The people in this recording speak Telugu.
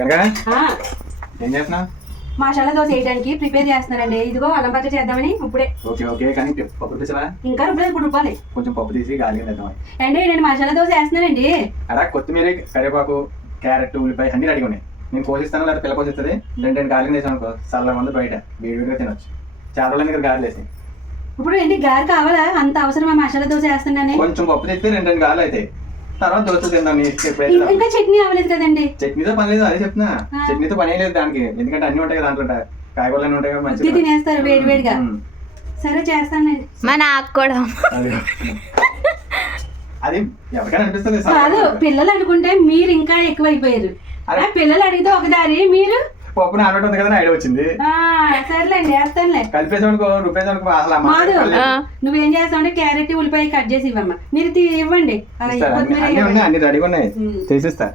కనుక ఆ, ఏం చేస్తున్నావు? మసాలా దోశ వేయడానికి ప్రిపేర్ చేస్తున్నారండి. ఇదిగో అల్లం పచ్చడి చేద్దామని ఇప్పుడే. ఓకే ఓకే, కానీ పప్పు తీసావా? ఇంకా రుబ్బలేదు, ఇప్పుడు రుబ్బాలి. కొంచెం పప్పు తీసి గాలిగా వేద్దాం. అంటే నేను మసాలా దోశ వేస్తున్నానండి. అలా కొత్తిమీర, కరివేపాకు, క్యారెట్, ఉల్లిపాయ అన్ని రెడీగా ఉన్నాయి. నేను కోసిస్తాను, లేదా పిల్ల కోసిస్తుంది. రెండు గాలిగా వేసాను అనుకో, చల్ల మంది బయట వేడిగా తినొచ్చు. చాలా రోజులు ఇక్కడ గాలి వేసి. ఇప్పుడు ఏంటి గారి కావాలా? అంత అవసరమా మసాలా దోశ వేస్తున్నానే? కొంచెం పప్పు తెస్తే రెండు గాలి అయితే తర్వాత దోశ తిందాం. ఇంకా చట్నీ అవ్వలేదు కదండి. చట్నీతో పని లేదు, అదే చెప్తున్నా. చట్నీతో పని లేదు దానికి, ఎందుకంటే అన్ని ఉంటాయి కదా దాంట్లో, కాయగూరలు ఉంటాయి కదా, మంచిగా తినేస్తారు వేడి వేడిగా. సరే చేస్తానండి. మా నాకు కూడా అది ఎవరికైనా అనిపిస్తుంది. కాదు, పిల్లలు అనుకుంటే మీరు ఇంకా ఎక్కువైపోయారు. పిల్లలు అడిగితే ఒక దారి, మీరు పప్పు నానబెట్టి ఉంది కదా ఐడియా వచ్చింది. సర్లేండి వేస్తానులే. కలిపేసానుకో రూపాయలు అసలు మాదు నువ్వేం చేస్తావు అంటే క్యారెట్ ఉల్లిపాయ కట్ చేసి ఇవ్వమ్మా. మీరు ఇవ్వండి. అన్ని రెడీగా ఉన్నాయి, తీసిస్తా.